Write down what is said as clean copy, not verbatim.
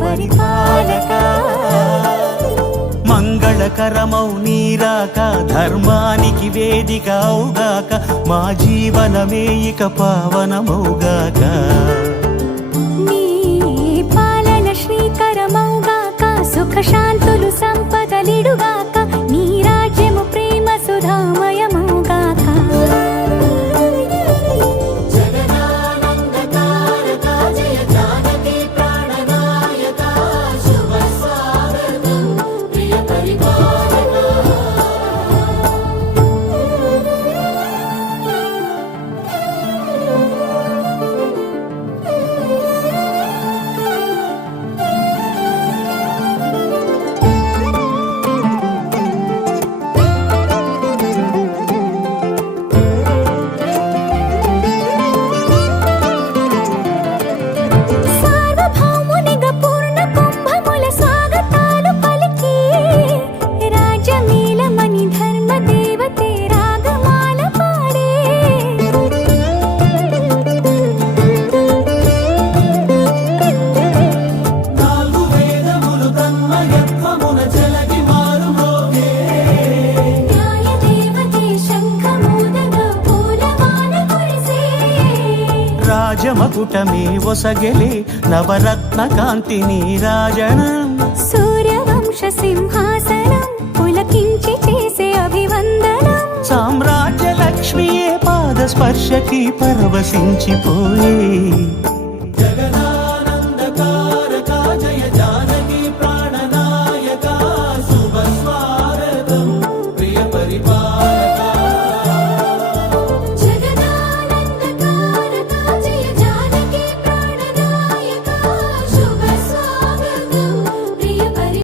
పరిపాలక మంగళకరమౌ నీరాక ధర్మానికి వేదిక అవుగాక మా జీవనమే ఇక పావనమౌగాక నీ పాలన శ్రీకరమౌగాక సుఖ శాంతులు సంపదలిడుగాక నీ రాజ్యము ప్రేమ సుధామయమౌగాక రాజమకుటమే ఒసగెలే నవరత్న కాంతి నీరాజనం సూర్యవంశ సింహాసనం పులకించి చేసే అభివందనం సామ్రాజ్య లక్ష్మియే పాద స్పర్శకి పరవశించిపోయే